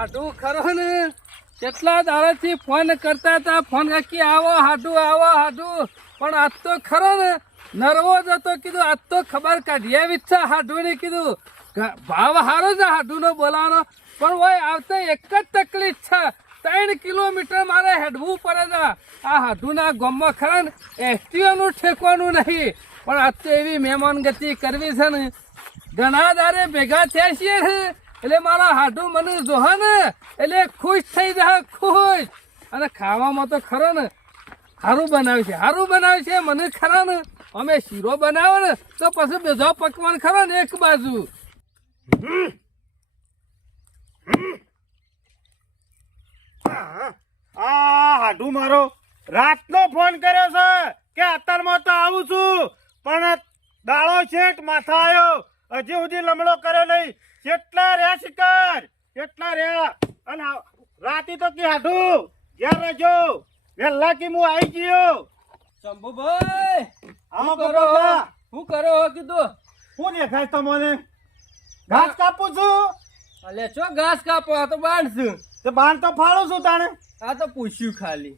હાડું ખરો ને કેટલા દાડાથી ફોન કરતા હતા, ફોન કે આવો હાડું આવો હાડું, પણ આજ તો ખરો ને નર્વો જ હતો. કીધું આજ તો ખબર કાઢી આવી છે હાડું ને. કીધું ભાવ સારો છે હાડું નો બોલાવાનો, પણ હોય આવતા એક જ તકલીફ છે, 3 કિલોમીટર મારે હેડવું પડે છે. આ હાડુના ગામમાં ખરા ને એસટીઓ નું ઠેકવાનું નહીં, પણ આજ તો એવી મહેમાન ગતિ કરવી છે ને, ઘણા દારે ભેગા થયા છીએ ને, એટલે મારા હાડું મને જોહે ને એટલે ખુશ થઈ જાય, ખુશ. અને ખાવામાં તો ખરો ને સારું બનાવે છે મને ખરા ને. અમે શીરો બનાવો ને તો પછી બેજો પકવાન ખરો ને એક બાજુ. હાડું મારો રાતનો ફોન કર્યો છે કે અત્યારમાં તો આવું છું, પણ દાળો છેટ માથા આવ્યો, હજી સુધી લમડો કર્યો નહીં. કેટલા રહ્યા શિકાર, કેટલા રહ્યા. અને રાતી તો કે હાડું ઘેર રહેજો, વહેલા કે હું આવી ગયો. શંભુભાઈ આમાં શું કરો કીધું? શું દેખાય તમને? ઘાસ કાપું છું. અલે ચો ઘાસ કાપો, આ તો બાંધશું. તે બાણ તો ફાળું છું તાણે. આ તો પૂછ્યું ખાલી.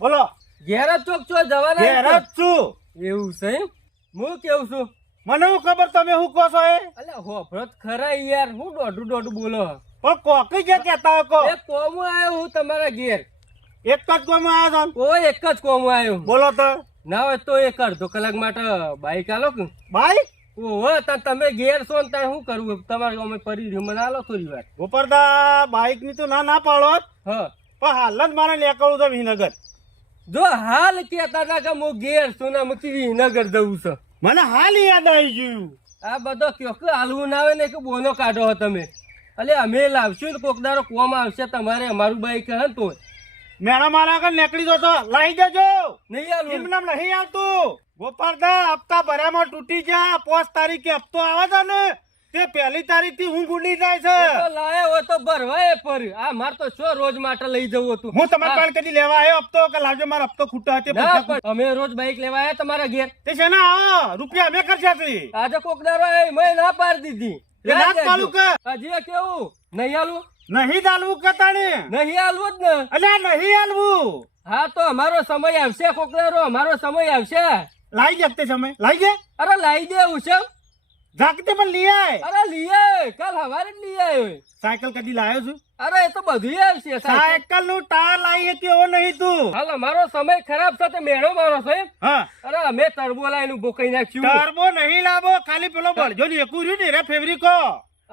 બોલો. ઘેર જ ચોક છો જવાના? ઘેર જ છું. એવું છે એમ? હું કેવું છું? મને હું ખબર તમે શું કહો છો એ? અલે હોભળો ખરા યાર, હું દોઢું બોલો. પણ કોકી જે કહેતા હો કો. એક કોમ આવ્યો હું તમારા ઘેર. એક જ કોમ આવ્યો છો? કોઈ એક જ કોમ આવ્યો. બોલો તો. ના હોય તો એક અડધો કલાક માટે બાઈક આલો કે. બાઈક? ઓહો, તમે ઘેર છો ને ત્યાં શું કરવું તમારે? અમે પરી મને આલો થોડી વાર. ગોપરદા બાઈક ની તો ના પાડો, હા, પણ હાલ જ મારે નીકળવું છે વિનગર. જો હાલ કેતા હતા કે હું ઘેર છું ને મૂકી વિનગર જવું છે. મને હાલ યાદ આવી ગયું. આ બધો કયો કે હાલવું ના આવે ને કે બોનો કાઢો હો તમે. અલે અમે લાવશું ને કોક દારો કોમ આવશે તમારે, અમારું બાઈક હે તો મેળા મારા આગળ નીકળી જતો લઈ જજો. નહીં આલું. એમ નહીં આવતું. ગોપાલદા હપ્તા ભર્યામાં તૂટી જા. 5 તારીખે હપ્તો આવે છે ને તે 1 તારીખ થી હું ગુડી જાય છે. લાયો હોય તો ભરવાય પર. આ માર તો શું રોજ માટે લઈ જવું હતું. હું તમારે પણ કદી લેવા આવ્યો હપ્તો કે લાવજો મારો હપ્તો ખૂટો હતો. અમે રોજ બાઈક લેવા આવ્યા તમારા ઘેર. તે છે ને રૂપિયા અમે ખર્ચ્યા છે. આજે કોક દારો મેં ના પાડી દીધી. હજી કેવું નહીં આલું? નહીં ચાલવું કતાને નહીં આલવું જ ને. અલ્યા નહીં આલવું. હા તો અમારો સમય આવશે કોક દારો, અમારો સમય આવશે. લાઈ જતે સમય લાઈ જે. અરે લાઈ દેવું છે. જાગતે પણ લઈ આય. અરે લઈ આય, કાલ સવારે જ લઈ આવ્યો. સાયકલ કદી લાયો છું? અરે એ તો બધું આવશે. સાયકલ નું ટાયર લાવી તેવો નહીં તું. હાલ અમારો સમય ખરાબ છે, મેળો મારો છે. હા, અરે અમે ટર્બો લાઈન બોકાઈ નાખ્યું. ટર્બો નહીં લાવો, ખાલી પેલો બળજો ને એકું રહ્યું ને રે ફેબ્રિકો.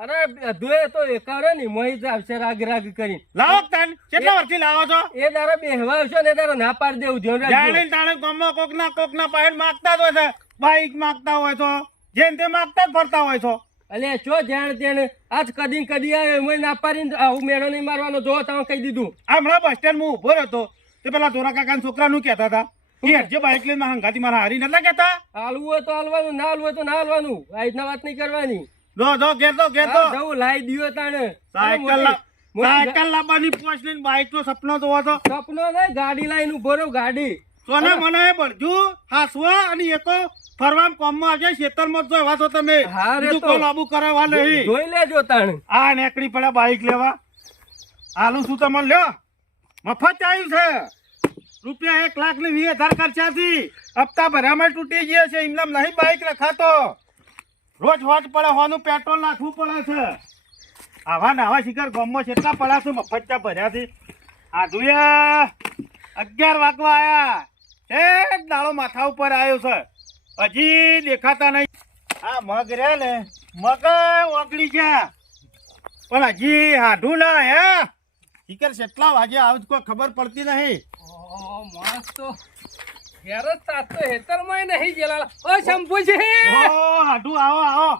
અરે બધું તો એકારે ને મોહી જ આવશે રાગ કરી. લાવો તાન કેટલા વર્ષથી લાવો છો? એ દારો બેહવા આવશે ને દારો ના પાડી દેવું. ધ્યાન રાખજો. જાણે તાણે ગામમાં કોક ના પાસે માંગતા જ હોય છે. બાઈક માંગતા હોય તો જેમ તે માંગતા જ ફરતા હોય છો. અલે ચો જાણ તેને આજ કદી આવ્યો મેં ના પાડીને આવું મેળો નહીં મારવાનો. જો તમે કહી દીધું. હમણાં બસ સ્ટેન્ડ માં ઉભો રહ્યો તે પેલા ધોરા કાકા છોકરા નું કેતા હતા જે બાઈક લઈને હંગાતી મારા હારી નતા કેતા. હાલવું હોય તો હાલવાનું, ના હાલવું હોય તો ના હાલવાનું. આ રીતના વાત નહીં કરવાની. જો ઘેર તો જવું લાવી દીધો તાણે. સાયકલ લાવવાની પોચ લઈને બાઈક નો સપનો જોવો તો. સપનો નહીં, ગાડી લાવીને ઉભો રહ્યો. ગાડી સોના મને બળજુ હાસવા અને એકો ફરવા કોમમાં આવશે. ખેતરમાં જો એવા છો તમે. બીજું કોઈ લાબુ કરાવવા નહીં. જોઈ લેજો તાણે. આ નેકડી પડ્યા બાઈક લેવા. આલું શું તમને લ્યો મફત આવ્યું છે. રૂપિયા 1,20,000 ખર્ચા થી હપ્તા ભર્યામાં તૂટી ગયા છે. એમનામ નહીં બાઈક રખાતો. રોજ હોટ પડે, હોનું પેટ્રોલ નાખવું પડે છે. આવા ને આવા શિકાર ગામમાં કેટલા પડ્યા છે મફત ભર્યા છે. આ જોયા 11 વાગવા આયા. એક દાડો માથા ઉપર આવ્યો છે, હજી દેખાતા નહીં. આ મગ રહ્યા ને મગ ઓગળી ગયા, પણ હજી હાઢું ના હે. શિકાર કેટલા વાગે આવું કોઈ ખબર પડતી નહીં. માણસ તો ઘેર જ તાતો હેતરમાં નહીં જેલા. ઓ શંભુજી, હાઢું આવો આવો.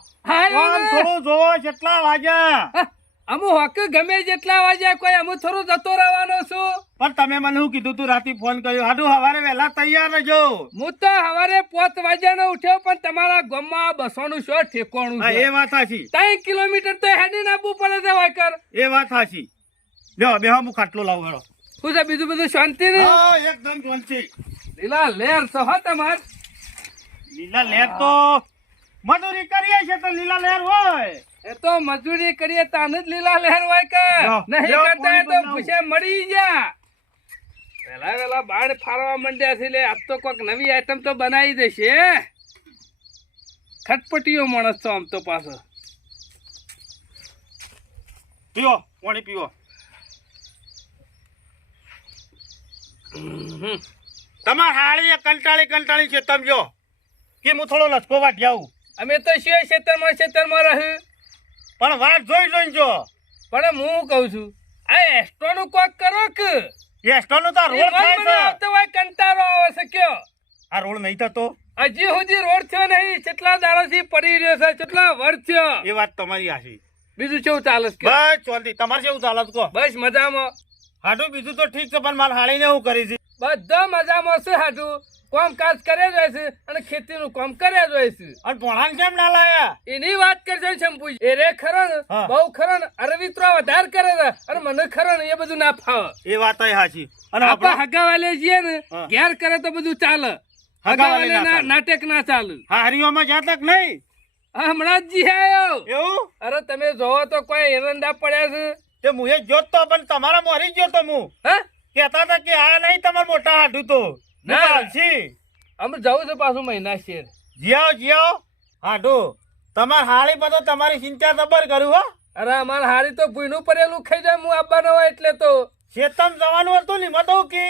થોડું જોવો કેટલા વાગ્યા. અમુ હક ગમે જેટલા વાગ્યા કોઈ અમુ થોડું જતો રહેવાનો છું. પણ તમે મને શું કીધું તું રાતે ફોન કર્યો? હાડું સવારે વહેલા તૈયાર રહેજો. હું તો સવારે 5 વાગ્યાનો ઉઠ્યો, પણ તમારા ગામમાં બસોનું શું ઠેકોણું છે? એ વાત સાચી. 3 કિલોમીટર તો હેડીને આવવું પડે છે વાયકર. એ વાત સાચી. લ્યો બેહો, હું ખાટલો લાવું હેડો. શું છે બીજું બધું શાંતિ ને? એકદમ શાંતિ. લીલા લેર તો હો તમાર. લીલા લેર તો મજૂરી કરીએ છે તો લીલા લહેર હોય. એ તો મજૂરી કરીએ તાને જ લીલા લહેર હોય કે લો, નહીં લો, કરતા હોય તો પાણી ભૂસે મળી જા. વેલા બાણ ફાડવા માંડ્યા છે એટલે આજ તો કોઈક નવી આઈટમ તો બનાવી દેશે. ખટપટીયો માણસ તો આમ તો પાછો. પીવો પાણી પીવો. તમાર હાળી કંટાળી છે તમે જો કે હું થોડો લસકો વાટી આવું. અમે તો શું ક્ષેત્રમાં રહ્યું પણ વાત જોઈ જો. પણ હું કહું છું આ એસ્ટ્રોનું કોક કરો કે એસ્ટોનો તો રોડ થાય છે. આવતો હોય કંટાળો આવે છે કયો આ રોડ નહીં થતો. હજી સુધી રોડ થયો નહીં. કેટલા દાડોથી પડી રહ્યો છે, કેટલા વર્ષ થયો. એ વાત તમારી આશી. બીજું કેવું ચાલે છે? બસ ચોલતી. તમારે કેવું ચાલે છે કહો? બસ મજામાં. હાડું બીજું તો ઠીક છે પણ મારે હાળીને એવું કરી છે. બધા મજામાં છે. હાટું કામ કાજ કર્યા જ હોય છે અને ખેતીનું કામ કર્યા જ હોય છે. અને પોણાને કેમ ના લાયા? એની વાત કરજો શંભુ. એ રે ખરો ને હા. બહુ ખરો ને અરવિત્રો વધારે કરે છે અને મને ખરો ને એ બધું ના ફાવે. એ વાત સાચી. અને આપણા આપણે હગાવાલે જઈએ ને હા. ઘેર કરે તો બધું ચાલે. હગાવાલે હગાવાલે ના ચાલે. નાટક ના ચાલે. હારીઓમાં જાતા કે નહીં? હમણાં જ જી આવ્યો. એવું અરે તમે જોવો તો કોઈ એરંડા પડ્યા છે. તે હું એ જોતો પણ તમારા મોરી ગયો તો હું હા કહેતા હતા કે આ નહીં તમારા મોટા હાડું તો ના. હાલશી. અમે જવું છે પાછું મહિના શેર. જીઓ હાડું તમાર હાળી બધો તમારી ચિંતા જબર કર્યું હો. અરે અમારે હારી તો ભૂઈનું પડેલું ખાઈ જાય હું આવવાનો હોય એટલે તો. શેતમ જવાનું હતું ને મતો કે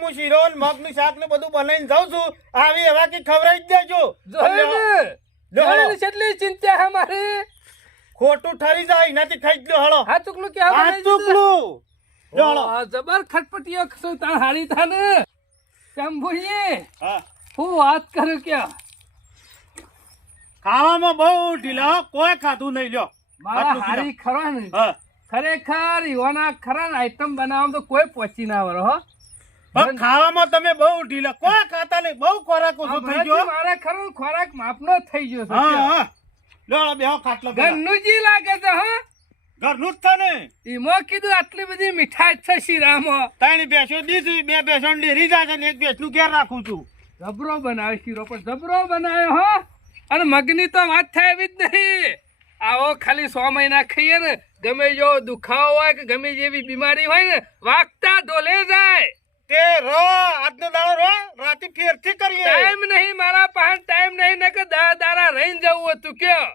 હું શીરો ને મગનું શાક ને બધું બનાવીને જાઉં છું. આવી એવા કે ખવડાવી જ દેજો. જોયું ને? જો હળો. જોયું ને કેટલી ચિંતા છે મારી. ખોટું ઠરી જાય એનાથી ખાઈ જ લો હળો. હા ચૂકલું કે આ ચૂકલું. જો હળો. જબર ખટપટીઓ શું તાર હારી થાને શંભુએ હા હું વાત કરું કે ખાવામાં બહુ ઢીલા હો. કોઈ ખાધું નહીં લ્યો. મારા આટલું હારી ખરો ને હા ખરેખર યુવાના ખરા ને આઈટમ બનાવવામાં તો કોઈ પહોંચી ના વળો હો. પણ ખાવામાં તમે બહુ ઢીલા. કોઈ ખાતા નહીં. બહુ ખોરાક ઓછો થઈ હમણાંથી ગયો. મારે ખરો ખોરાક માપનો થઈ ગયો છે. હા હા લ્યો બેહો ખાટલો પેલા. ઘરનું જી લાગે છે હો. ઘરનું જ છે ને. એમાં કીધું આટલી બધી મીઠાઈ છે શીરામાં. ત્રણ ભેંસો દીધી. 2 ભેંસો ડેરી જાય છે ને 1 ભેંસનું ઘેર રાખું છું. જબરો બનાવે શીરો પણ જબરો બનાવ્યો હો. અને મગની તો વાત થાય એવી જ નહીં. આવો ખાલી 100 મહિના ખાઈએ ને ગમે જો દુખાવો હોય કે ગમે જેવી બીમારી હોય ને વાગતા ઢોલે જાય. તે રો આજનો દાડો રો રાતે ફેરથી કરીએ. ટાઈમ નહીં મારા પાસે ટાઈમ નહીં ને કે દારા રહીને જવું હતું કયો.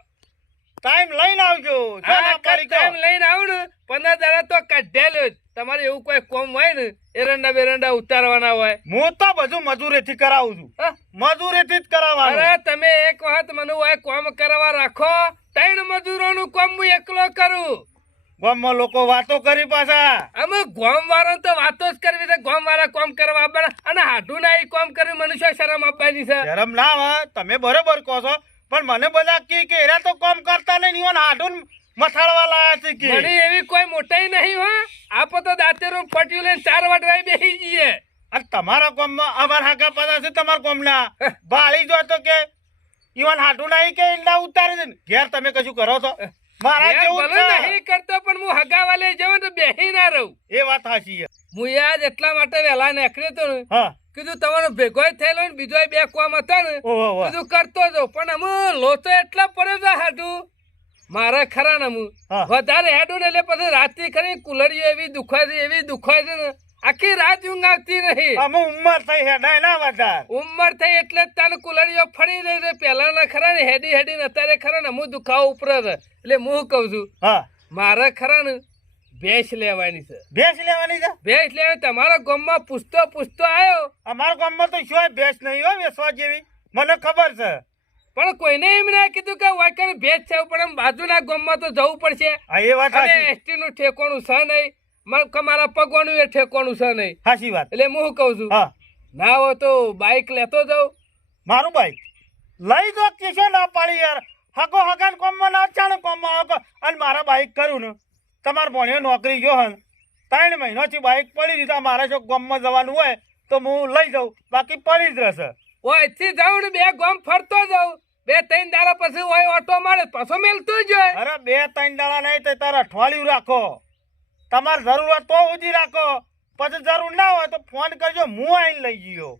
ટાઈમ લઈને આવજો. જો ના પાડી કહો. ટાઈમ લઈને આવું ને 15 દાડા તો કાઢેલું જ. તમારે એવું કોઈ કોમ હોય ને એરંડા બેરંડા ઉતારવાના હોય. હું તો બધું મજૂરીથી કરાવું છું. હા? મજૂરીથી જ કરાવવાનું. અરે તમે એક વખત મને હોય કોમ કરવા રાખો 3 મજૂરોનું કોમ હું એકલો કરું. ગામમાં લોકો વાતો કરી પાછા. અમે ગોમ વાળા તો વાતો જ કરવી છે. ગોમ વાળા કોમ કરવા આપવાના અને હાડું ના ઈ કોમ કરી મને શું શરમ આપવાની છે. શરમ ના આવે. તમે બરોબર કહો છો પણ મને બધા કે એરા તો કામ કરતા નહીં ઈવન હાડું મથાળવા લાયા છે કે. મને એવી કોઈ મોટાઈ નહીં હો. આપો તો દાંતેરું ફટ્યું લઈને 4 વાટવાય બેસી જઈએ. અને તમારા ગામમાં અમારા હાકા પાછા છે તમારા ગામના બાળી જો તો કે ઈવન હાડું નહીં કે ઈંડા ઉતારે છે ને. ઘેર તમે કશું કરો છો? મારા યાર, જેવું ભલે જ છે. નહીં કરતો પણ હું હગાવાલે જઉં તો બેસી ના રહું. એ વાત સાચી છે. હું યાદ એટલા માટે વહેલા નીકળ્યો હતો ને હા કીધું તમારો ભેગોય થયેલો ને બીજો 2 કોમ હતા ને ઓહો વાહ. કીધું કરતો જાઉં પણ અમે લોચો એટલા પડ્યો છે હાડું મારે ખરા ને હું હા. વધારે હેડું ને એટલે પછી રાતે ખરી કુલડીઓ એવી દુખાય છે ને આખી રાત ઊંઘ આવતી નહીં. અમે ઉંમર થઈ છે ના વધાર. ઉંમર થઈ એટલે જ તાને કુલડીઓ ફરી રહી છે. પહેલાના ખરા ને હેડી ને અત્યારે ખરા ને હું દુખાવો ઉપરે છે એટલે હું કહું છું હા મારે ખરા ને ભેંસ લેવાની છે. ભેંસ લેવાની છે. ભેંસ લેવાની તમારા ગામમાં પૂછતો આવ્યો અમારા ગામમાં તો શું ભેંસ નહીં હો વેચવા જેવી. મને ખબર છે. પણ કોઈને એમ ના કીધું કે વાયકર ભેજ છે પણ આમ બાજુના ગામમાં તો જવું પડશે. હા એ વાત અને સાચી. એસટી નું ઠેકોણું છે નહીં મારા પગવાનું એ ઠેકોણું છે નહીં સાચી વાત. એટલે હું કહું છું હા ના હોય તો બાઈક લેતો જાઉં. મારું બાઈક લઈ દો કે છે ના પાડી યાર. હકો હકાન કોમમાં ના ચાણે કોમમાં હકો. અને મારા બાઈક કરું ને તમારા ભણ્યો નોકરી જો હન 3 મહિનાથી બાઈક પડી દીધા. મારે જો ગામમાં જવાનું હોય તો હું લઈ જાઉં બાકી પડી જ રહેશે. ઓયથી જાઉં ને 2 ગામ ફરતો જાઉં 2-3 દાડા પછી ઓય ઓટો મારે પાછો મેલતો જ હોય. અરે 2-3 દાડા નહીં તો તારે અઠવાડિયું રાખો. તમારે જરૂર હોય તો ઉજી રાખો. પછી જરૂર ના હોય તો ફોન કરજો હું આવીને લઈ ગયો.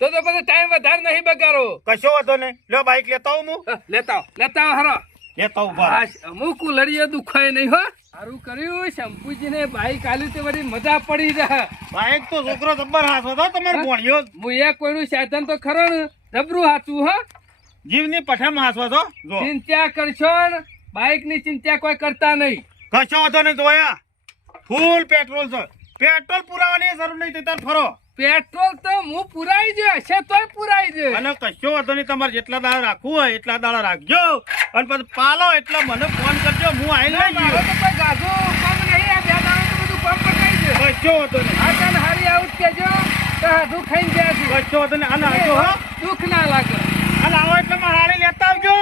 તો પછી ટાઈમ વધારે નહીં બગાડો. કશો વાંધો નહીં, લ્યો બાઈક લેતા આવું હું. લેતા આવો હરો. લેતા આવું બરાબર. અમુક લડીએ દુખાય નહીં હો. સારું કર્યું શંભુજીને બાઈક આલ્યું તે બધી મજા પડી જાય. બાઈક તો છોકરો જબ્બર હાથ હતો તમારો ભોણિયો. હું એ કોઈનું સાધન તો ખરો ને જબરું હાચું હો. જીવની પઠામાં હાસવા છો જો. ચિંતા કરશો ને બાઈક ની ચિંતા કોઈ કરતા નહીં. કશો વાંધો નહીં જોયા. ફૂલ પેટ્રોલ છે. પેટ્રોલ પુરાવાની જરૂર નહીં તાર ફરો. પેટ્રોલ તો હું પુરાઈ જ હશે તોય પુરાઈ જ. અને કશો વાંધો નહીં, તમારે જેટલા દાડા રાખવું હોય એટલા દાડા રાખજો. અને પછી પાલો એટલે મને ફોન કરજો, હું આઈ લઈ મારો તો કોઈ ગાધો કામ નહીં. આ બે દાડા તો બધું કામ પતાઈ દે. કશો વાંધો નહીં. આ તને હારી આવું જ કહેજો તો હાથું ખાઈને ગયા છું. કશો વાંધો નહીં. અને આવજો હો. દુઃખ ના લાગે. અને આવો એટલે મારા હાડી લેતા આવજો.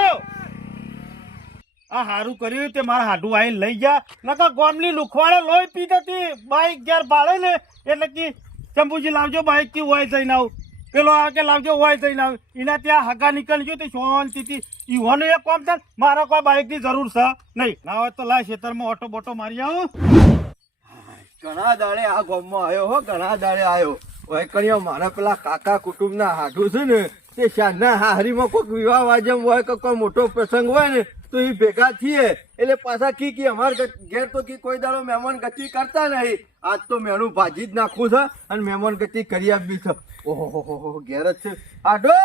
આ હારું કર્યું તે મારા હાડું આઈને લઈ ગયા. નકર ગોમની લુખવાડે લોહી પી જતી. બાઈક જ્યારે બાળે ને એટલે કે શંભુજી લાવજો બાઈક થી હોય જઈને આવ. પેલો આવે કે લાવજો હોય જઈને આવ. એના ત્યાં હગા નીકળી ગયો તે શાંતિથી ઈવાનું એક કામ થાય. મારે કોઈ બાઈક ની જરૂર છે નહીં. ના હોય તો લાય ખેતરમાં ઓટો બોટો મારી આવું. ઘણા દાડે આ ગામમાં આવ્યો હો, ઘણા દાડે આવ્યો. ઓય કણ્યો મારા પેલા કાકા કુટુંબના હાડું છે ને તે શાનના હારીમાં કોઈક વિવાહ વાજમ હોય કે કોઈ મોટો પ્રસંગ હોય ને તો એ ભેગા થઈએ એટલે પાછા કી અમાર ઘેર તો કોઈ દાડો મહેમાન ગતિ કરતા નહીં. આજ તો મેણું ભાજી જ નાખવું છે અને મહેમાન ગતિ કરી આપવી છે. ઓહો ઘેર જ છે હાડો.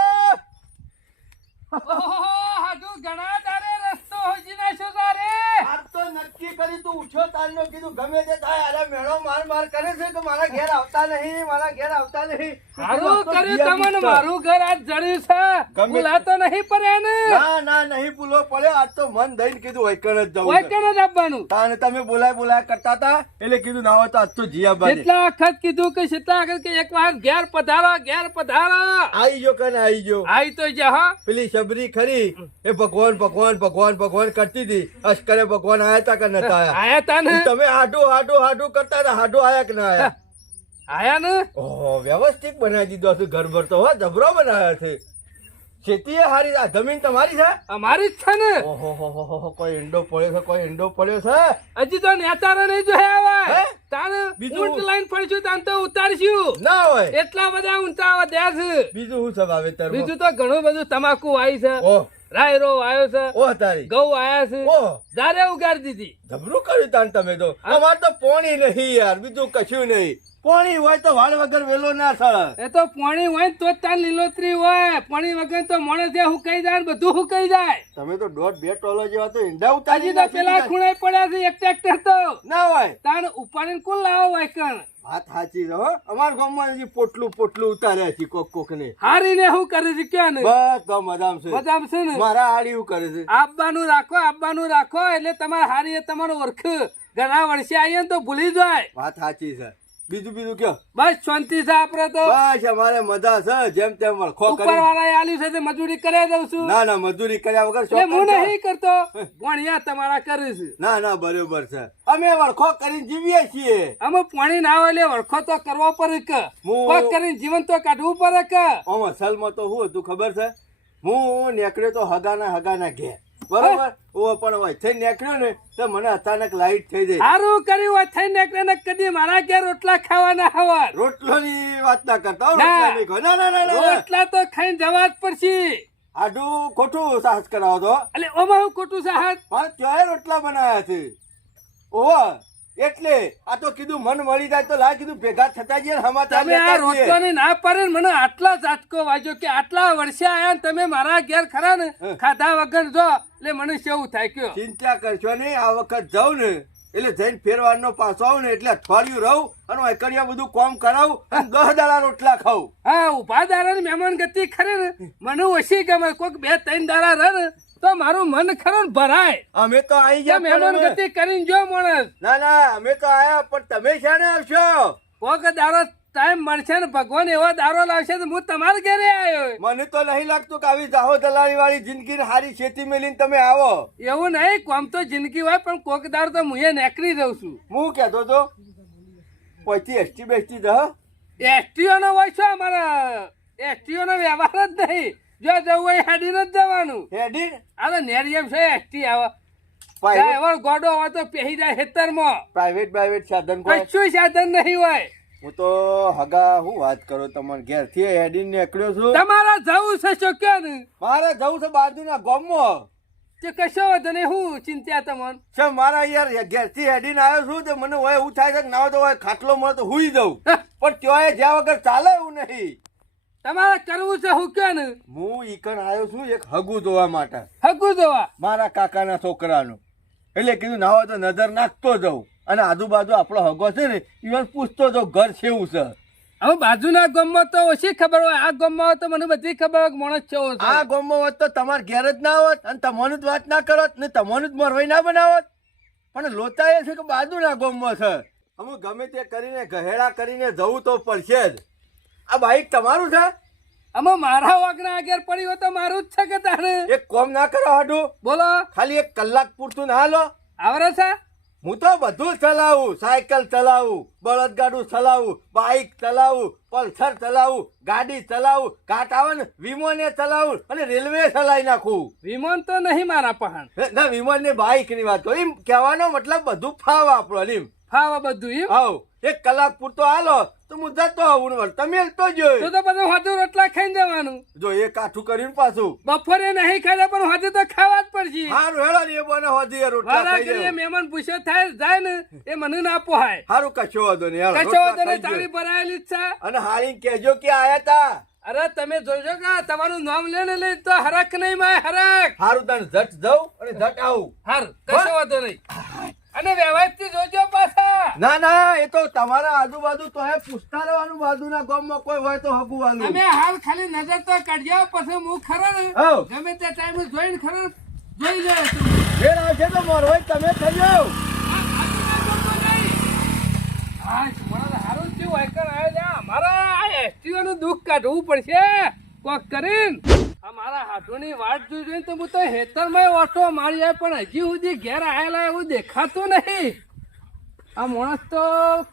ઓહો હાડું ઘણા તારે રસ્તો હોજી નાખ્યો તારે. આજ તો નક્કી કરી તું ઉઠ્યો તારનો કીધું ગમે તે થાય. અરે મેળો માર કરે છે કે મારા ઘેર આવતા નહીં, મારા ઘેર આવતા નહીં. સારું કર્યું તમને. મારું ઘર આજ જડ્યું છે. ભૂલાતો નહીં પડે ને. ના નહીં ભૂલો પડ્યો. આજ તો મન દઈને કીધું વૈકણ જ જવું કોઈ કેને જ આપવાનું. તાને તમે બોલાય કરતા હતા એટલે કીધું ના હોય તો આજ તો જીયા કેટલા વખત કીધું કે કેટલા વખત કે એક વાર ઘેર પધારો ઘેર પધારો. આવી ગયો કને આવી ગયો. આઈ તો જા હા. પેલી શબરી ખરી એ ભગવાન કરતી હતી. અશ્કરે ભગવાન આયા તા કે નતા આયા? આયા તા ને. તમે હાડું કરતા હતા. હાડું આયા કે ના આયા? આયા ને. ઓહો વ્યવસ્થિત બનાવી દીધો છે ઘર ભર તો. હો જબરો બનાવ્યો છે. ખેતી હારી. આ જમીન તમારી છે? અમારી જ છે ને. ઓહો કોઈ ઈંડો પડ્યો છે. હજી તો નેતારો નહીં જોયા હે? હોય. તાને બીજું? ઊંટ લાઈન પડશું તાન તો ઉતારશું. ના હોય. એટલા બધા ઊંચા વધ્યા છે. બીજું શું છે વાવેતર? બીજું તો ઘણું બધું તમાકુ આવી છે. ઓહ રાયરો આવ્યો છે. ઓહ તારી. ઘઉં આયા છે. ઓહ દારે ઉગાડી દીધી. જબરું કર્યું તાન તમે તો. અમાર તો પોણી નહીં યાર, બીજું કશું નહીં. પોણી હોય તો વાળ વગર વેલો ના સળે. એ તો પાણી હોય ને તો જ તાર લીલોતરી હોય. પાણી વગર તો માણસ હુકાઈ જાય ને બધું હુકાઈ જાય. તમે તો 1.5-2 ટોલો જેવા તો ઈંડા હજી ઉતારી તો પેલા ખૂણે પડ્યા છે એક ટ્રેક્ટર તો. ના હોય. તાણ ઉપાડીને કોણ લાવો હોય કણ. વાત સાચી છે હો. અમાર ગામમાં હજી પોટલું ઉતાર્યા છે કોક ને. હારીને શું કરે છે ક્યાં ને. બસ તો મજામ છે. બધામ છે ને. મારા હાડી એવું કરે છે. આપવાનું રાખો એટલે તમારે હારી તમારો ઓળખ ઘણા વર્ષે આવીએ ને તો ભૂલી જાય. વાત સાચી છે. બીજું કયો? બસ શાંતિ છે આપડે તો. બસ અમારે મજા છે. જેમ તેમ વળખો ઉપર કરી. વાળા આલ્યું છે તે મજૂરી કરાવી દઉં છું. ના મજૂરી કર્યા વગર એટલે હું શોખ નહીં કરતો ભણ્યા તમારા કરે છે. ના બરોબર છે. અમે વળખો કરીને જીવીએ છીએ. અમે પાણી ના હોય એટલે વળખો તો કરવો પડે કે કોક કરીને જીવન તો કાઢવું પડે કે. આમ અસલમાં તો શું હતું ખબર છે? હું નીકળ્યો તો હગાના ઘેર બરોબર. ઓ પણ હોય થઈ નીકળ્યો ને તો મને અચાનક લાઈટ થઈ જાય. સારું કર્યું હોય થઈ નીકળે કદી મારા ઘેર રોટલા ખાવાના હવાર. રોટલોની વાત ના કરતા હો. ના. રોટલા નહીં ખાઓ. ના રોટલા તો ખાઈને જવા જ પડશે. આડું ખોટું સાહસ કરાવો તો. એટલે ઓમાં હું ખોટું સાહસ. પણ ક્યાંય રોટલા બનાવ્યા છે. ઓહો એટલે આ તો કીધું મન મળી જાય તો લાય કીધું ભેગા થતા જઈએ ને સમાચાર તમે આ લેતા જઈએ. રોટલાની ના પાડે ને મને આટલા ઝાટકો વાગ્યો કે આટલા વર્ષે આયા ને તમે મારા ઘેર ખરા ને ખાધા વગર જો એટલે મને કેવું થાય કયો. ચિંતા કરશો નહીં. આ વખત જાઉં ને એટલે જઈને ફેરવાનો પાછો આવું ને એટલે અઠવાડિયું રહું અને એકડિયા બધું કામ કરાવું અને 10 દાડા રોટલા ખાવું. હા ઉભા દાડા મહેમાન ગતિ ખરે ને મને ઓછી ગમે. કોઈક 2-3 દાડા રહે ને તો મારું મન ખરો ને ભરાય. અમે તો આવી ગયા મહેમાન પણ ગતિ કરીને જો માણસ. ના અમે તો આયા પણ તમે શાને આવશો? કોક દારો ટાઈમ મળશે ને ભગવાન એવો દારો લાવશે તો હું તમારા ઘરે આવ્યો. મને તો નહીં લાગતું કે આવી જાહો દલાલી વાળી જિંદગી હારી ખેતી મેલીને તમે આવો. એવું નહીં કોમ તો જિંદગી હોય પણ કોક દારો તો હું નીકળી જઉં છું. હું કહેતો તો પછી એસટી બેસટી જ એસટીઓ નો હોય છે અમારા. એસટીઓ નો વ્યવહાર જ નહીં. જો જવું હોય હેડીને જ જવાનું. હેડી આ તો નેરિયમ છે એસટી આવે. પ્રાઇવેટ ડ્રાઈવર ગોડો હોય તો પહેરી જાય ખેતરમાં. પ્રાઇવેટ સાધન કોઈ કશું સાધન નહીં હોય. હું તો હગા હું વાત કરો તમારે ઘેરથી હેડીને નીકળ્યો છું. તમારા જવું છે શોક્યા ને મારે જવું છે બાજુના ગામમાં. તે કશો વાંધો નહીં, હું ચિંતા તમને. છે મારા યાર ઘેરથી હેડીને આવ્યો છું તે મને હોય એવું થાય છે કે ના હોય તો હોય ખાટલો મળે તો હુઈ જઉં, પણ ત્યોય જ્યાં વગર ચાલે એવું નહીં. તમારે કરવું છે હું કે ને હું ઈકણ આવ્યો છું એક હગું જોવા માટે, હગું જોવા. મારા કાકાના છોકરાનું. એટલે કીધું ના હોય તો નજર નાખતો જાઉં અને આજુબાજુ આપણો હગો છે ને ઈવન પૂછતો જાઉં ઘર કેવું છે. હવે બાજુના ગામમાં તો ઓછી ખબર હોય, આ ગામમાં હોય તો મને બધી ખબર હોય કે માણસ કેવો છે. આ ગામમાં હોત તો તમારે ઘેર જ ના હોત અને તમારું જ વાત ના કરત ને તમારું જ મરવાઈ ના બનાવત. પણ લોચા એ છે કે બાજુના ગામમાં છે. અમે ગમે તે કરીને ગહેડા કરીને જવું તો પડશે જ. આ બાઈક તમારું છે? આમાં મારા વાગના આગળ પડી હોય તો મારું જ છે કે તારે. એક કોમ ના કરો હાડું, બોલો. ખાલી 1 કલાક પૂરતું ના હાલો. આવરે છે? હું તો બધું જ ચલાવું, સાયકલ ચલાવું, બળદગાડું ચલાવું, બાઈક ચલાવું, પલ્સર ચલાવું, ગાડી ચલાવું, ઘાટ આવે ને વિમાને ચલાવું અને રેલવે ચલાવી નાખું. વિમાન તો નહીં મારા પહાણ. ના વિમાન ને બાઈક ની વાત કરું. એમ કહેવાનો મતલબ બધું ફાવ આપણો એમ. ફાવા બધું એમ. આવ 1 કલાક પૂરતો હાલો તો હું જતો આવું. તમે તો જોઈ તો બધું હાજુ રોટલા ખાઈને જવાનું. જો એ કાઠું કર્યું પાછું. બપોરે નહીં ખાધા પણ હાજુ તો ખાવા જ પડશે. હારું હેડો ને એ બને હોજી રોટલા વારા ખાઈ કરીએ જાવ. મહેમાન પૂછ્યો થાય જાય ને એ મને ના પોહાય. હારું કશો વાંધો નહીં હેડો, કશો રોટલા વાંધો નહીં, ખાઈ તાળી જાવ. ભરાયેલી જ છે. અને હારીને કહેજો કે આયા તા. અરે તમે જોજો કે તમારું નામ લે ને લે તો હરક નહીં માય હરક. હારું તને જટ જાઉં અને જટ આવું. હાર કશો વાંધો નહીં. અને વ્યવહારથી જોજો પાછા. ના ના એ તો તમારા આજુબાજુ તો હે પૂછતા રહેવાનું, બાજુના ગામમાં કોઈ હોય તો હગું વાલું. તમે હાલ ખાલી નજર તો કાઢજો પછી હું ખરો ને આવ. ગમે તે ટાઈમે જોઈને ખરો જોઈ લે. ઘેર આવશે તો મોર હોય તમે થઈ જાઓ. નું દુઃખ કાઢવું પડશે કોક કરીને. આ મારા હાથોની વાટ જોઈને તો હું તો હેતરમાં ઓટો મારી જાય પણ હજી સુધી ઘેર આયેલા એવું દેખાતું નહીં. આ માણસ તો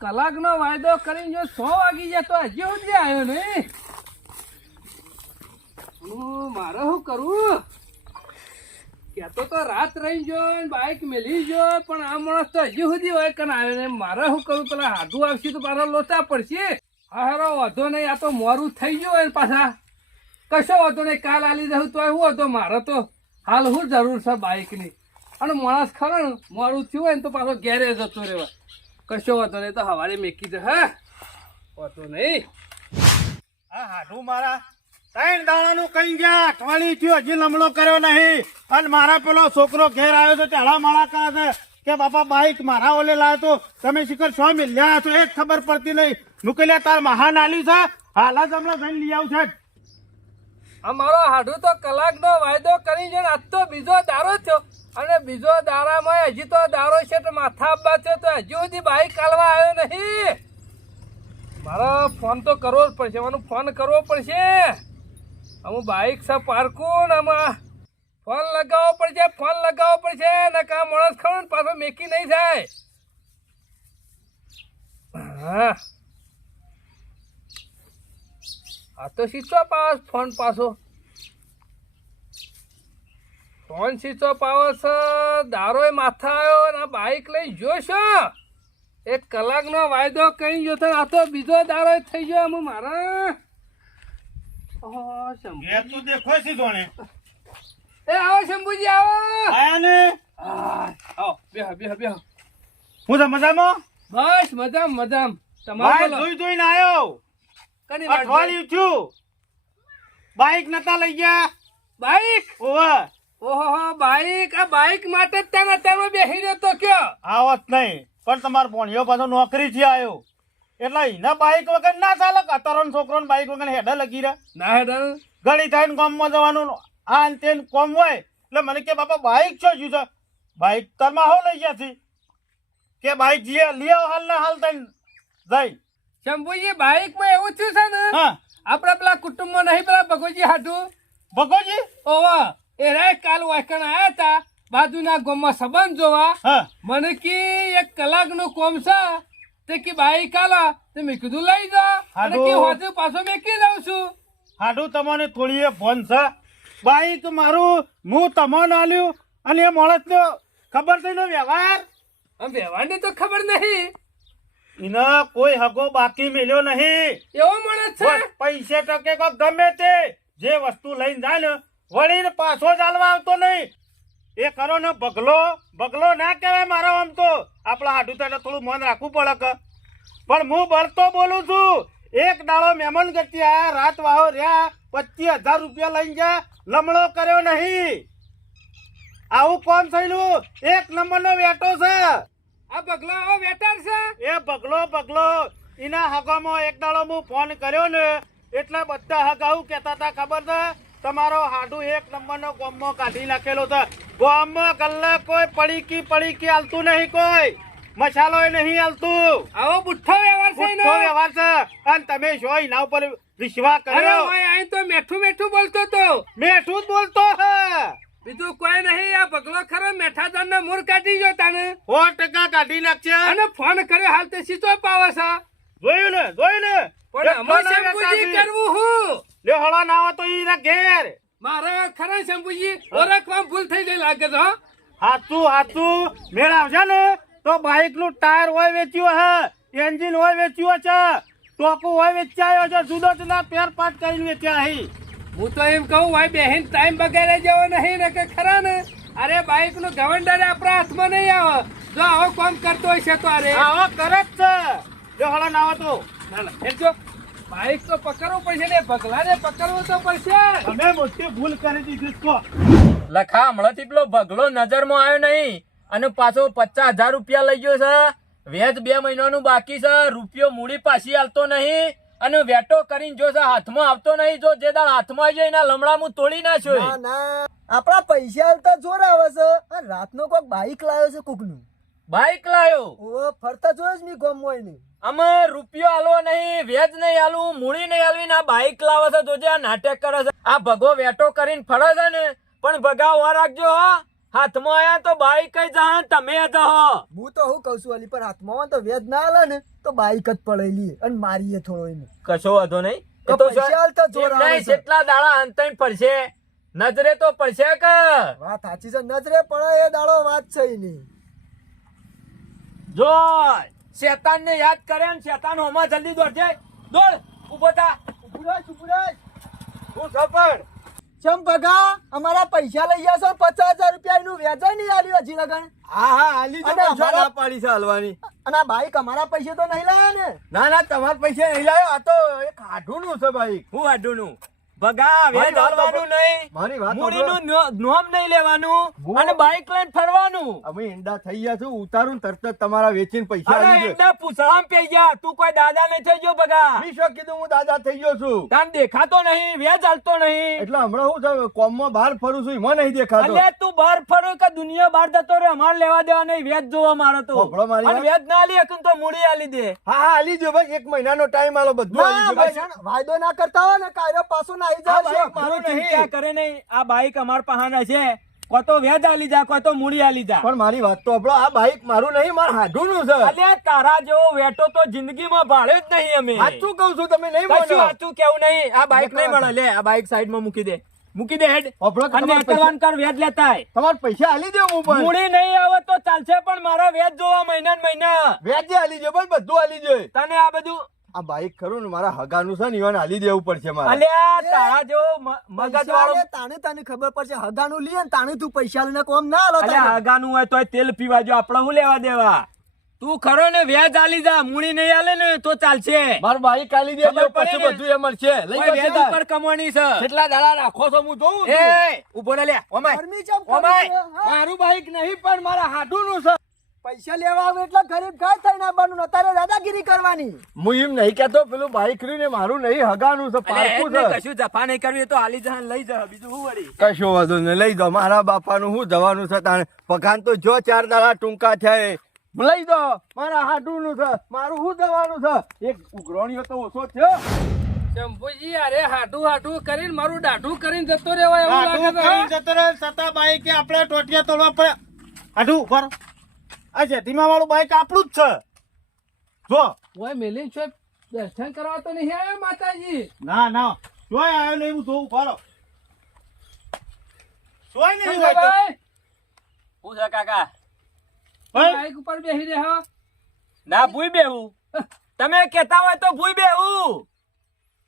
કલાકનો વાયદો કરીને જો 100 વાગી જાય તો હજી સુધી આવ્યો નહીં. મારે શું કરવું? કેતો તો રાત રહી ગયો, બાઈક મેલી ગયો, પણ આ માણસ તો હજી સુધી હોય કન આવ્યો નહીં. મારે શું કરું? પેલા હાથું આવશે તો પાછા લોચા પડશે. હારો વાંધો નહીં, આ તો મોરું થઈ ગયું હોય પાછા. કશો વાંધો નહીં, કાલ આલી દઉં તો શું હતો? મારે તો હાલ શું જરૂર છે બાઈકની? અને માણસ ખરો ને મોરું થયું હોય ને તો પાછો ઘેરે જતો રહેવા. કશો વાંધો નહીં, તો હવારે મેકી દે. હા વાંધો નહીં. હા હાડું મારા 3 દાડાનું કઈ ગયા, અઠવાડિયું થયું હજી લમણો કર્યો નહીં. અને મારા પેલો છોકરો ઘેર આવ્યો તો ટેળા માળા કરે છે કે બાપા બાઈક મારા ઓલે લાવ્યો તો તમે શિખર 100 મિલ્યા છો, એ જ ખબર પડતી નહીં. મુકેલ્યા તાર મહાન આલી છે, હાલ જ હમણાં જઈને લઈ આવું છે. અમારો હાડું તો કલાકનો વાયદો કરી છે ને આજ તો બીજો દારો થયો અને બીજો દારામાં હજી તો દારો છે તો માથા આપવા થયો તો હજી સુધી બાઈક કાલવા આવ્યો નહીં. મારો ફોન તો કરવો જ પડશે, મને ફોન કરવો પડશે. હું બાઈક છે પાર્કું ને આમાં ફોન લગાવવો પડશે, ફોન લગાવવો પડશે ને કા માણસ ખરું ને પાછો મેકી નહીં થાય. હા આ તો સીચો પાસ ફોન પાછો ફોન સીચો પાવો છે. દારોય માથા આવ્યો ને બાઈક લઈ જોશો 1 કલાકનો વાયદો કઈ ગયો આ તો બીજો દારો થઈ ગયો. અમે મારા ઘેર તો દેખો છે જોણે. એ આવો શંભુજી આવો. આયા ને આવો બેહો બેહો બેહો. હું તો મજામાં. બસ મજામ મજામ. બાઈક તમારે જોઈ જોઈને આવ્યો. કની વાત છે? અઠવાડિયું થયું બાઈક નતા લઈ ગયા. બાઈક? ઓવે ઓહો બાઈક. આ બાઈક માટે જ ત્યાં અત્યારમાં બેસી રહ્યો તો કયો આવત નહીં, પણ તમારો ભણ્યો પાછો નોકરી થી આવ્યો એટલે એના બાઈક વગર ના ચાલે. અત્યારનો છોકરો બાઈક વગર હેડા લગી રહ્યા. ના હેડલ ગળી થઈને ગામમાં જવાનું આ ને તે કોમ હોય એટલે મને કે બાપા બાઈક છો છે? બાઈક તારમાં હો લઈ ગયા છે કે બાઈક જે લઈ આવો હાલ ના હાલ થઈને જઈ. શંભુજી બાઈક માં એવું થયું છે ને હા આપડા પેલા કુટુંબમાં નહીં પેલા ભગોજી હાટું ભગોજી. ઓવા એ રે કાલ વાયકણ આયા તા બાજુના ગામમાં સંબંધ જોવા. હા મને કી 1 કલાકનું કોમ છે તે કે બાઈક આલા તે મેં કીધું લઈ જા અને કે હોજે પાછો મેકી જાઉં છું. હાડું તમને થોડી ફોન છે. બાઈક મારું હું તમને આલ્યું અને એ માણસ ખબર થઈ નો વ્યવહાર. આમ વ્યવહારની તો ખબર નહીં એને કોઈ હગો બાકી મેલ્યો નહીં. એવો માણસ છે બસ પૈસે ટકે કોક ગમે તે જે વસ્તુ લઈને જાય ને વળીને પાછો ચાલવા આવતો નહીં. એ કરો ને બગલો ના કહેવાય મારો. આમ તો આપણા હાડું તો થોડું મન રાખવું પડે કે. પણ હું બળતો બોલું છું. એક દાડો મહેમાન ગતિ આયા, રાત વાહો રહ્યા, 25,000 રૂપિયા લઈને ગયા, લમણો કર્યો નહીં. આવું કોમ થયેલું? એક નંબરનો વેટો છે આ બગલો આવો વેટાર છે. એ. બગલો એના હગામાં એક દાડો હું ફોન કર્યો ને એટલે બધા હગાઉ કહેતા હતા, ખબર છે તમારો હાડું એક નંબરનો ગોમમાં કાઢી નાખેલો છે. ગોમમાં કલાક કોઈ પડીકી હાલતું નહીં, કોઈ મસાલો નહીં હાલતું. આવો બુઠ્ઠો વ્યવહાર છે એનો. ખોટો વ્યવહાર છે. અને તમે શું એના ઉપર વિશ્વાસ અરે કર્યો? ઓય આઈ તો મેઠું બોલતો તો. મેઠું જ બોલતો હે. બીજું કોઈ નહીં. આ બગલો ખરો મેઠાદન નો મૂળ કાઢી ગયો તાને 100% કાઢી નાખશે. અને ફોન કર્યો હાલ તે સીધો પાવે છે. જોયું ને પણ અમે શંભુજી કરવું હું. લે હળા ના આવે તો ઈના ઘેર. મારા ખરા શંભુજી ઓળખવામાં ભૂલ થઈ ગઈ લાગે છે. હાચું મેળ આવશે ને તો બાઇક નું ટાયર હોય વેચ્યું હે, એન્જિન હોય વેચ્યું છે, ટોકું હોય વેચાયો છે, જુદા પેર પાર્ટ કરીને વેચ્યા હે. હું તો એમ કહું ભાઈ બહેન ટાઈમ બગાડે જેવો નહીં ને કે ખરા ને. અરે બાઈક નું ગવંડર આપણા હાથમાં નહીં આવે. જો આવો કામ કરતો હોય છે તો અરે આવો કરે જ છે. જો હળા ના આવે તો જો બાઈક તો પકડવું પડશે ને બગલાને પકડવું તો પડશે. તમે મોટી ભૂલ કરી દીધી તો. લખા હમણાંથી પેલો ભગલો નજરમાં આવ્યો નહીં અને પાછો 50,000 રૂપિયા લઈ ગયો છે. વેચ 2 મહિનાનું બાકી છે, રૂપિયો મૂડી પાછી આલતો નહીં અને વેટો કરીને જો છે હાથમાં આવતો નહીં. જો જે દાળ હાથમાં આવી જાય એના લમડા હું તોડી નાખ્યો. ના આપડા પૈસા આલતા જોર આવે છે. આ રાતનો કોક બાઈક લાવ્યો છે કોકનું. બાઈક લાયો. ઓ ફરતા જોયો જ મી ગમ હોય ને. અમે રૂપિયો આલવો નહીં, વેચ નહીં આલવું, મૂડી નહીં આલવી ને આ બાઈક લાવે છે. જોજે આ નાટક કરે છે. આ ભગો વેટો કરીને ફરે છે ને પણ ભગા વાર રાખજો હો. હાથમાં આયા તો બાઈક કઈ જા તમે જ હો. હું તો હું કઉ છું અલી પર હાથમાં હોય તો વેજ ના આલે ને તો બાઈક જ પડેલી અને મારીએ થોડો એને. કશો વાંધો નહીં. તો પૈસા આલતા જોર આવે છે. જેટલા દાડા અંતણ પડશે નજરે તો પડશે કે. વાત સાચી છે. નજરે પડે એ દાડો વાત છે એની. જો શેતાન ને યાદ કરે ને શેતાન હોમાં જલ્દી દોડજે. દોડ ઉભો થા. ઉભુરાજ હું સફળ. ચમ ભગા અમારા પૈસા લઈ ગયા છો 50,000 રૂપિયા એનું વ્યાજ નહીં આલ્યું હજી લગન. હા આલી જો અને પણ શું અમારા- ના પાડી છે હાલવાની? અને આ બાઈક અમારા પૈસે તો નહીં લાયા ને. ના તમારા પૈસા નહીં લાવ્યો. આ તો એક હાઢું છે બાઈક. હું આડુનું ભગા વેચ મારી વાત આલવાનું નહીં, મારી વાત મૂડીનું નોમ નહીં લેવાનું હું- અને બાઈક લઈને ફરવાનું. અમે ઈંડા થઈ ગયા છું, ઉતારું ને તરત જ તમારા વેચીને પૈસા અરે આલી દો. એના પૂછડામાં પઈ ગયા. તું કોઈ દાદા નહીં થઈ ગયો ભગા. મી શું કીધું હું દાદા થઈ ગયો છું? તાન દેખાતો નહીં, વેચ આલતો નહીં. એટલે હમણાં હું છે કોમમાં બહાર ફરું છું, એમાં નહીં દેખાતો. અલ્યા તું બહાર ફરો કે દુનિયા બહાર જતો રે, અમારે લેવા દેવા નહીં. વેચ જોવા મારો તો હોભળો મારી અને વાત. વેચ ના લે તો મૂડી આલી દે. હા આલી દો ભાઈ, 1 મહિનાનો ટાઈમ આલો, બધું આલી ના દો ભાઈ. ભાઈ વાયદો ના કરતા હોય ને કાયરો પાછો ના આવી આ જાય બાઈક છે. મારું તું નહીં. ચિંતા કરે નહીં. આ બાઈક અમાર પહાના છે. કો તો વેચ આલી જા, કો તો મૂડી આલી જા. પણ મારી વાત તો આપણો, આ બાઈક મારું નહીં, મારા હાઢુનું છે. અલ્યા તારા જેવો વેટો તો જિંદગીમાં ભાળ્યો જ નહીં અમે. સાચું કહું છું, તમે નહીં કશું માનો. સાચું કેવું નહીં. આ બાઈક નહીં મળે. લે આ બાઈક સાઈડમાં મૂકી દે. મૂકી દે હેડ. હોભળો કે અને તમારા કરવાન કર વેચ લેતા આય. તમારા પૈસા આલી દો હું પણ. મૂડી નહીં આવે તો ચાલશે પણ મારા વેચ જોવા મહિના ને મહિના. વ્યાજે આલી દો ભાઈ, બધું આલી દો. તને આ બધું આ બાઈક ખરું ને મારા હગાનું છે ને, ઈવન આલી દેવું પડશે મારે. અલ્યા તારા જેવો મગજ પૈસા વાળો. લે, તાણે તને ખબર પડશે હગાનું લીએ ને તાણે તું પૈસા લઈને કોમ ના આલો અલ્યા તાણે. હગાનું હોય તોય તેલ પીવા જો, આપણે શું લેવા દેવા. તું ખરો ને વેચ આલી જા, મૂડી નહીં આલે ને તો ચાલશે. મારું બાઈક આલી દેજો, ખબર પડે પછી ને? બધું એ મળશે. લઈ કોઈ વેચ જશે ઉપર કમાણી છે. કેટલા દાડા રાખો છો હું જોઉં છું. એ ઉભો રે લે ઓમાય. ગરમી ચમ કરે ઓમાય. છે, હા? મારું બાઈક નહીં પણ મારા હાડુનું છે. પૈસા લેવા આવે એટલે ગરીબ ખાય થઈને આવવાનું ને અત્યારે દાદાગીરી કરવાની. હું એમ નહીં કેતો, પેલું બાઈક રહ્યું ને મારું નહીં, હગાનું છે, અલ્યા પારકું એટલે છે. કશું જફા નહીં કરવી તો આલી જા લઈ જા, બીજું શું વળી. કશો વાંધો નહીં, લઈ દો. મારા બાપાનું શું જવાનું છે તાણે? પગાન તો જો 4 દાડા ટૂંકા થયા એ. લઈ દો. મારા હાડુનું છે, મારું શું જવાનું છે? એક ઉઘરાણીઓ તો ઓછો થયો. શંભુજી અરે હાડું કરીને મારું દાઢું કરીને જતો રહેવાય એવું હાડું લાગે ખાઈને છે. જતો રહે, છતાં બાઈકે આપણે ટોટિયા તોડવા પડે. હાડું ઉપર આ જેધીમા વાળું બાઈક આપણું જ છે. જો ઓય મેલીન છો દર્શન કરવા તો નહીં આવ્યા માતાજી. ના જોય આવ્યો નહીં, હું જોઉં ફરો. જોય નહીં હોય તો. શંકરભાઈ, શું છે કાકા? ભાઈ, બાઈક ઉપર બેસી રહ્યા. ના ભૂઈ બેહું. તમે કહેતા હોય તો ભૂઈ બેહું.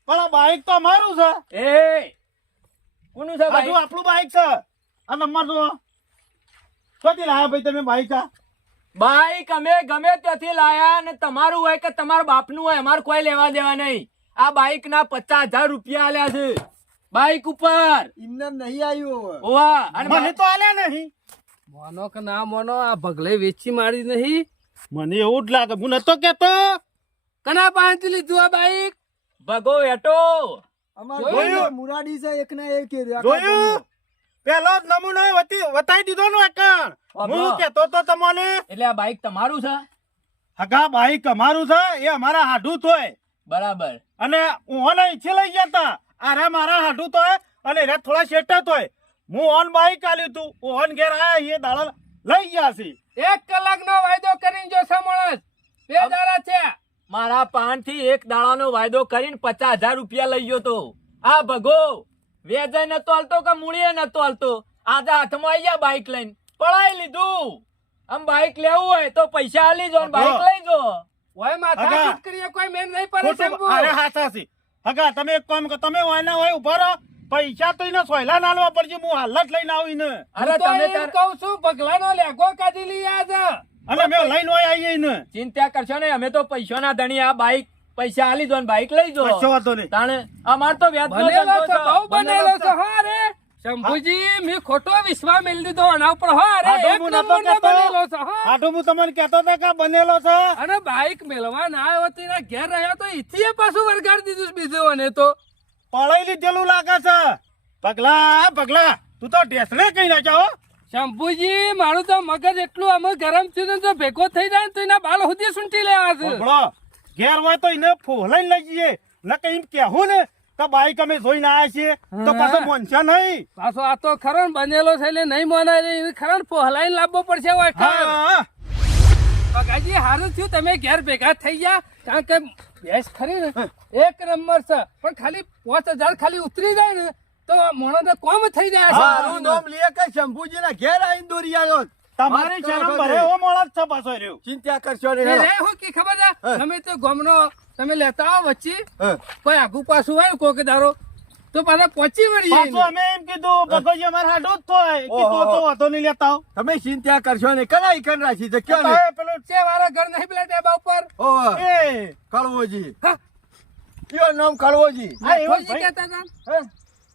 પણ આ બાઈક તો અમારું છે. એ કોનું છે આ ભાઈ? જો આપણું બાઈક છે. આ નંબર જો ક્યાંથી લાયા ભાઈ તમે બાઈક આ? બાઈક અમે ગમે ત્યાંથી લાયા ને તમારું હોય કે તમારા બાપનું હોય અમારે કોઈ લેવા દેવા નહીં. આ બાઈક ના 50,000 રૂપિયા આલ્યા છે બાઈક ઉપર. એમને નહીં આવ્યું ઓવા અને મને તો આલ્યા નહીં. મોનો કે ના મોનો આ ભગલે વેચી મારી નહીં. મને એવું જ લાગે. હું નતો કેતો. કના પાંચથી લીધું આ બાઈક? ભગો વેટો. અમારે જોયું? મુરાડી છે એક ના એક જોયું? પેલો જ નમૂનો વતાઈ દીધો નો એકણ. હું કેતો તો તમને એટલે આ બાઈક તમારું છે? હગા બાઈક અમારું છે. એ અમારા હાડું થોય. બરાબર. અને હું ઈચ્છે લઈ ગયા તા. આરા મારા હાડું તોય અને એરા થોડા શેટા તોય. હું ઓન બાઈક આલ્યું તું. ઓન ઘેર આયા એ દાડા લઈ ગયા છે. 1 કલાકનો વાયદો કરીને જો છે માણસ. 2 દાડા થયા. મારા પાન થી 1 દાડાનો વાયદો કરીને 50,000 રૂપિયા લઈ ગયો તો. આ ભગો વેચાઈ નતો હાલતો કે મૂળીએ નતો હાલતો. આજે હાથમાં આવી ગયા બાઈક લઈને પડાઈ લીધું. આમ બાઈક લેવું હોય તો પૈસા આલી જો ને બાઈક લઈ જો. ઓય માથાકૂટ કરીએ કોઈ મેન નહીં પડે ખોટું. શંભુ. અરે હાચા છે. હગા તમે એક કામ કરો. તમે વાયના હોય ઉભા રહો. પૈસા તો એને સોયલા ના આલવા પડશે. હું હાલ જ લઈને આવું એને. અરે અરે તમે તમે કહું છું ભગલાનો લેગો કાઢી લઈ આજા. અને મેં લઈને હોય આવીએ એને. ચિંતા કરશો ને અમે તો પૈસાના ધણી. આ બાઈક પૈસા આલી જો ને બાઈક લઈ જો. કશો વાંધો નહીં. તાણે અમાર તો વ્યાજ બનેલો છે બહુ બનેલો છે હા રે શંભુજી મેં ખોટો વિશ્વાસ મેળ દીધો આના ઉપર હા રે હાડું એક હું નતો નંબરનો કહેતો. બનેલો છે હા. હાડું હું તમને કહેતો હતો કે આ બનેલો છે. અને બાઈક મેળવા ના આવ્યો તો એના ઘેર રહ્યા તો ઈથી પાછું વરગાડી દીધું છે બીજું અને તો પડાઈ લીધેલું લાગે છે. પગલા તું તો ઢેસણે કઈ નાખ્યા હો. શંભુજી મારું તો મગજ એટલું અમે ગરમ થયું ને જો ભેગો થઈ જાય ને તો એના બાલ સુધી સૂંટી લેવા છે. સાંભળો, ઘેર હોય તો એને ફોલાઈને લઈ જઈએ. ન કઈ કહેવું ને તો બાઈક અમે જોઈને આવ્યા છીએ તો પાછો મોનશે નહીં. પાછો આ તો ખરો ને બનેલો છે એટલે નહીં મોનાય ખરો ને પહોલાઈને લાવવો પડશે હોય ખરો. હા પગાજી હારું થયું તમે ઘેર ભેગા થઈ ગયા કારણ કે ભેંસ ખરી ને 1 નંબર છે પણ ખાલી 5,000 ખાલી ઉતરી જાય ને તો મોણો કોમ થઈ જાય છે. મારું નામ લે કે શંભુજીના ઘેર આવીને દોરી આવ્યો. તમારી શરમ ભરે એવો માણસ છે પાછો રહ્યો. ચિંતા કરશો એ નહીં. રે હું કી ખબર છે તમે તો ગોમનો તમે લેતા આવો વચ્ચે હા. કોઈ આગુ પાછું હોય ને કોક દારો તો પાછા પહોંચી વળીએ પાછું અમે એમ કીધું ભગોજી અમારે હાડું જ થાય. કીધું તો વાંધો નહીં લેતા આવો. તમે ચિંતા કરશો નહીં. કના ઈકન રાખી છે ક્યાં ને? પેલું છે વાળા ઘર નહીં પેલા ટેબા ઉપર ઓહ, એ કળવોજી. હા. ઈયો નામ કળવોજી. હા, એવો ફોજી ભાઈ. કહેતા હતા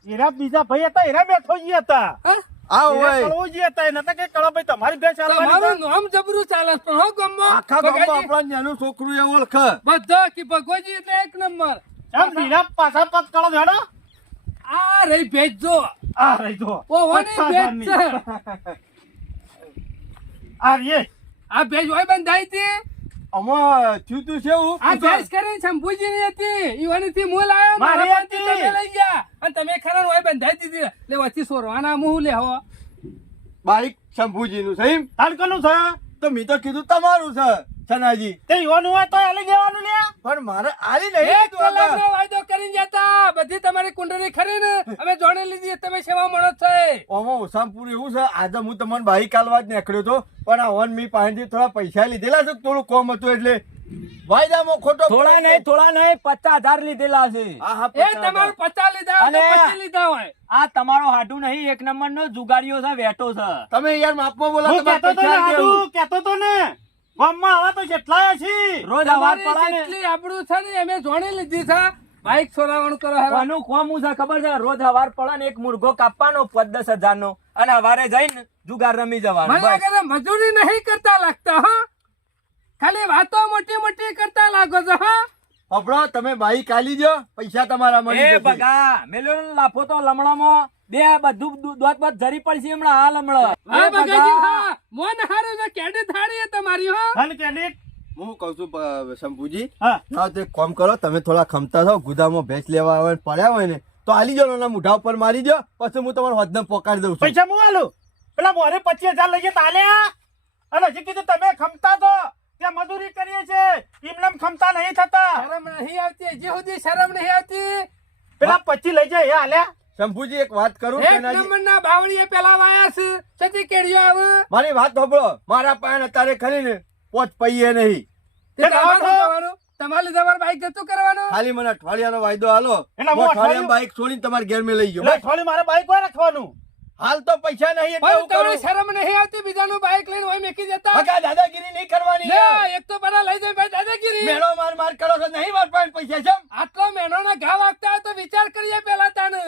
એરા બીજા ભાઈ હતા. એરા બેઠોજી હતા. હા? આ એરા હોય કળવોજી હતા. એ નતા કે કળાભાઈ તમારી ભેંસ હાલવાની તમારું છે. નામ જબરું ચાલે છે પણ હો ગમો આખા ગામમાં આપણા નાનું છોકરું એ ઓળખે. બધા કે ભગવજી એટલે 1 નંબર આમ બીજા પાછા પગ કળો હેડો. આ રહી ભેજો આ રહી જો. ઓહોની ભેજ છે આ રે. આ ભેજ હોય બંધાઈ હતી આમાં થયું તું છે એવું? આ ભેજ કરીને શંભુજી ની હતી ઈવાની થી મૂળ આવ્યો મારી મારા પાસેથી હતી. તમે લઈ ગયા અને તમે ખરા હોય બંધાઈ દીધી એટલે વચ્ચે સોરવાના મુહ લેવો બાઈક શંભુજીનું છે એમ? તાલકનું છે. તો મેં તો કીધું તમારું છે સનાજી. તે યુવાનું હોય તો આલી દેવાનું લે. પણ મારે આલી નહીં 1 કીધું આગળ. કલાકનો વાયદો કરીને જતા બધી તમારી કુંડળી ખરી ને અમે જોડે લીધી તમે સેવા મળો છે આમાં ઓસામપુર એવું છે. આજે હું તમને બાઈક આલવા જ નીકળ્યો હતો પણ આ ઓન મી પાસેથી થોડા પૈસા લીધેલા છે. થોડું કોમ હતું એટલે વાયદામાં ખોટો થોડા નહીં 50,000 લીધેલા છે. હા હા એ તમારું 50 લીધા હોય તો અને- 25 લીધા હોય આ તમારો હાડું નહીં 1 નંબરનો જુગારીઓ છે વેટો છે. તમે યાર માપમાં બોલો. હું તમારે કહેતો તો ને પૈસા દેવું. હાડું, કહેતો તો ને ગામમાં આવા તો જેટલાય છે. રોજ હવાર તમારી પડા ને જેટલી આબરૂ છે ને અમે જોડે લીધી છે બાઈક સોરાવણ કરો હારા. કોનું કોમ હું છે ખબર છે? રોજ હવાર પડે ને એક મુર્ગો કાપવાનો 5-10 હજારનો અને હવારે જઈને જુગાર રમી જવાનું. મને બસ. લાગે છે મજૂરી નહીં કરતા લાગતા હા ખાલી વાતો મોટી મોટી કરતા લાગો છો હા હભળો, તમે બાઈક આલી દો પૈસા તમારા મળી એ જશે. બગા મેલો લાફો તો લમણામાં બે બધું દોત બધ જરી પડશે હમણાં હાલ હમણાં. હા એ બગાજી બગા. હા મોન હારું છે કેડી થાળી છે તમારી હો હાલ કેડિટ. હું કઉ છું શંભુજી, હા. ના તો એક કામ કરો, તમે થોડા ખમતા થાવ. ગુદામાં ભેંસ લેવા આવે ને પડ્યા હોય ને તો આલી જાઓ, એના મુઢા ઉપર મારી દો, પછી હું તમારો હોદને પોકાડી દઉં છું. પૈસા હું આલું. પેલા મોરે 25,000 લઈ ગયા તાલ્યા. અને હજી કીધું તમે ખમતા તો ત્યાં મજૂરી કરીએ છે. એમનેમ ખમતા નહીં થતા. શરમ નહીં આવતી હજી સુધી શરમ નહીં આવતી પેલા 25 લઈ જાય એ હાલ્યા. શંભુજી એક વાત કરું એક સનાજી? નંબર ના બાવળીએ પેલા વાયા છે સતી કેડિયો આવે મારી વાત સાંભળો. મારા પાસે અત્યારે ખરી ને પોચ પૈયે નહીં. તે તમારું લાવો તો. તમારું તમારે લીધે મારું બાઈક જતું કરવાનું ખાલી મને અઠવાડિયાનો વાયદો હાલો એટલે હું હું અઠવાડિયું- અઠવાડિયામાં બાઈક છોડીને તમારા ઘેર મેં લઈ એટલે ગયો થોડી મારે બાઈક હોય રાખવાનું. હાલ તો પૈસા નહીં એટલે પણ હું તમને કરું શરમ નહીં આવતી બીજાનું બાઈક લઈને હોય મેકી જતા હગા દાદાગીરી નહીં કરવાની લે, યાર. એક તો બરા લઈ જાય ભાઈ દાદાગીરી મેળો માર કરો છો નહીં માર પાસે પૈસા છે આટલો મહિનોના ઘા વાગતા હોય તો વિચાર કરીએ પેલા તાને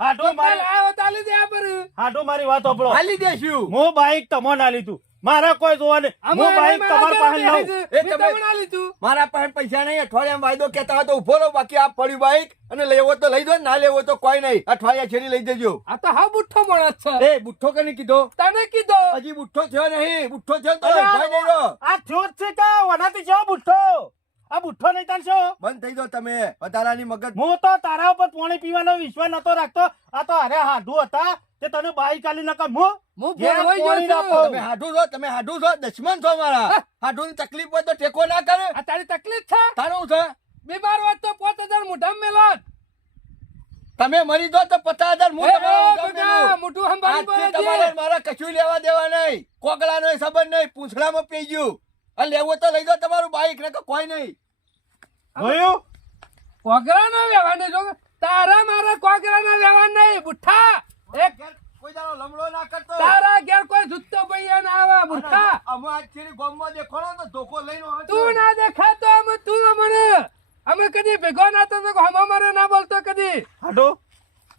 હાડું મારી લાવો તાલી દે આ પર હાડું મારી વાત સાંભળો. હાલી દેશું હું બાઈક તમને આલી તું. મારા કોઈ જોવા નહીં. હું બાઈક તમારા પાસે લઉં. એ તમે- મારા પાસે પૈસા નહીં અઠવાડિયામાં વાયદો કેતા હોય તો ઉભો રહો બાકી આ પડ્યું બાઈક અને લેવો તો લઈ દો ના લેવો તો કોઈ નહીં અઠવાડિયા છેડી લઈ દેજો આ તો હા બુઠ્ઠો માણસ છે એ બુઠ્ઠો કને કીધો તને કીધો હજી બુઠ્ઠો થયો નહીં બુઠ્ઠો થયો તો અરે ભાઈ નહીં રહો. આ થયો જ છે કે વનાથી જેવો બુઠ્ઠો. આ બુઠ્ઠો નહીં તારશો. બંધ થઈ જાઓ તમે વધારાની મગજ હું તો તારા ઉપર પાણી પીવાનો વિશ્વાસ નતો રાખતો. આ તો અરે હાડું હતા તે તને બાઈક આલી નકમ હું હું ઘેર ભણવાઈ પાણી ગયો નાખો. છું. તમે હાડું છો દુશ્મન છો મારા હાડું તકલીફ હોય તો ટેકો ના કરે આ તારી તકલીફ છે તારું છે બીમાર હોત તો 5000 મુઠામ મેલોત તમે મરી દો તો 50,000 હું એ તમારું કામ બગા, મેલું. મોઢું સંભાળી આજથી બોલે છે. તમારે મારા કશું લેવા દેવા નહીં કોકડાનો સંબંધ નહીં પૂંછડામાં પી ગયું અને લેવો તો લઈ દો તમારું બાઈક ને કોઈ નહીં જોયું? કોગરાનો વ્યવહાર નહીં જો તારા મારા કોગરાનો વ્યવહાર નહીં બુઠ્ઠા એક કોઈ દાડો લમડો ના કરતો તારા ઘેર કોઈ જુત્તો ભૈયા ના આવે બુઠ્ઠા અમે આજ છેડી ગામમાં દેખાડો તો ધોકો લઈને આવજો. તું ના દેખાતો અમે તું મને અમે કદી ભેગો ના થતો હમો મારે ના બોલતો કદી હાડું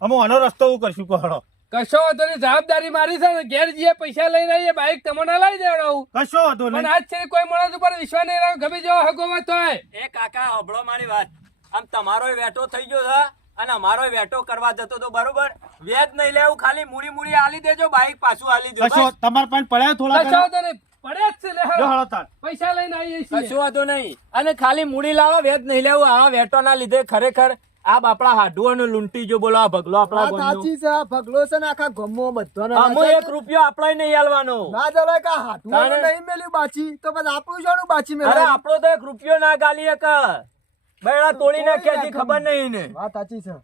અમે આનો રસ્તો હું કરશું કહો. કશો વાંધો નહીં જવાબદારી મારી છે ને ઘેર જઈએ પૈસા લઈને આવીએ બાઈક તમને લઈ દેવડાવું કશો વાંધો પણ નહીં. આજ છે કોઈ માણસ ઉપર વિશ્વાસ નહીં રહ્યો ગમે જેવો હગો તોય એ કાકા હબળો મારી વાત આમ તમારો વેટો થઈ ગયો છે અને અમારો વેટો કરવા જતો તો બરોબર વ્યાજ નહીં લેવું ખાલી મૂડી મૂડી આલી દેજો બાઈક પાછું આલી દો કશો બસ. તમારા પાસે પડ્યા થોડા કશો ઘણા? વાંધો નહીં પડે જ છે લે જો હાલો. હાલો તાર. પૈસા લઈને આવીએ છીએ કશું વાંધો નહીં અને ખાલી મૂડી લાવો વેચ નહીં લેવું આવા વેટો ના લીધે ખરેખર આ બાપડા હાડુઓનું લૂંટી જો બોલો આ ભગલો આપણા વાત ગામનો. સાચી છે આ ભગલો છે ને આખા ગામમાં બધાને આમો નાચે એક છે. રૂપિયો આપણો નહીં આલવાનો ના જવાય કે આ હાથમાં તાણે- નહીં મેલ્યું બાચી તો પછી આપણું શાનું બાચી અરે મેળવ્યું? આપણો તો એક રૂપિયો ના ગાલી એક બૈડા તોડી નાખ્યા છે ખબર નહીં ને વાત સાચી છે